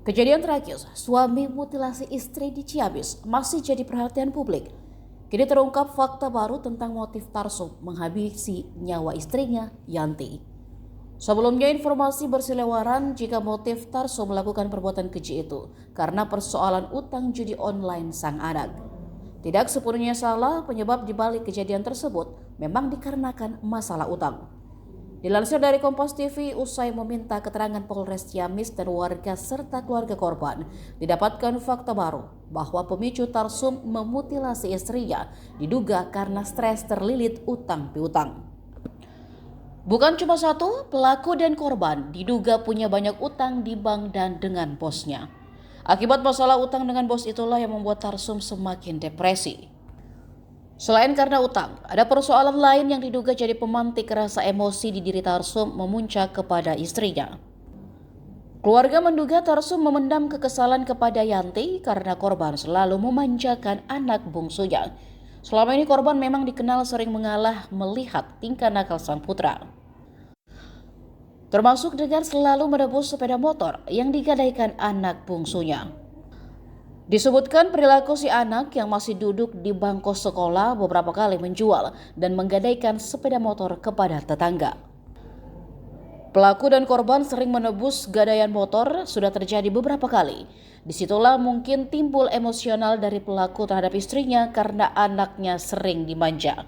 Kejadian tragis, suami mutilasi istri di Ciamis masih jadi perhatian publik. Kini terungkap fakta baru tentang motif Tarsum menghabisi nyawa istrinya, Yanti. Sebelumnya informasi berseliweran jika motif Tarsum melakukan perbuatan keji itu karena persoalan utang judi online sang anak. Tidak sepenuhnya salah, penyebab dibalik kejadian tersebut memang dikarenakan masalah utang. Dilansir dari Kompas TV, usai meminta keterangan Polres Ciamis dan warga serta keluarga korban, didapatkan fakta baru bahwa pemicu Tarsum memutilasi istrinya diduga karena stres terlilit utang piutang. Bukan cuma satu, pelaku dan korban diduga punya banyak utang di bank dan dengan bosnya. Akibat masalah utang dengan bos itulah yang membuat Tarsum semakin depresi. Selain karena utang, ada persoalan lain yang diduga jadi pemantik rasa emosi di diri Tarsum memuncak kepada istrinya. Keluarga menduga Tarsum memendam kekesalan kepada Yanti karena korban selalu memanjakan anak bungsunya. Selama ini korban memang dikenal sering mengalah melihat tingkah nakal sang putra, termasuk dengan selalu merebus sepeda motor yang digadaikan anak bungsunya. Disebutkan perilaku si anak yang masih duduk di bangku sekolah beberapa kali menjual dan menggadaikan sepeda motor kepada tetangga. Pelaku dan korban sering menebus gadaian motor sudah terjadi beberapa kali. Disitulah mungkin timbul emosional dari pelaku terhadap istrinya karena anaknya sering dimanja.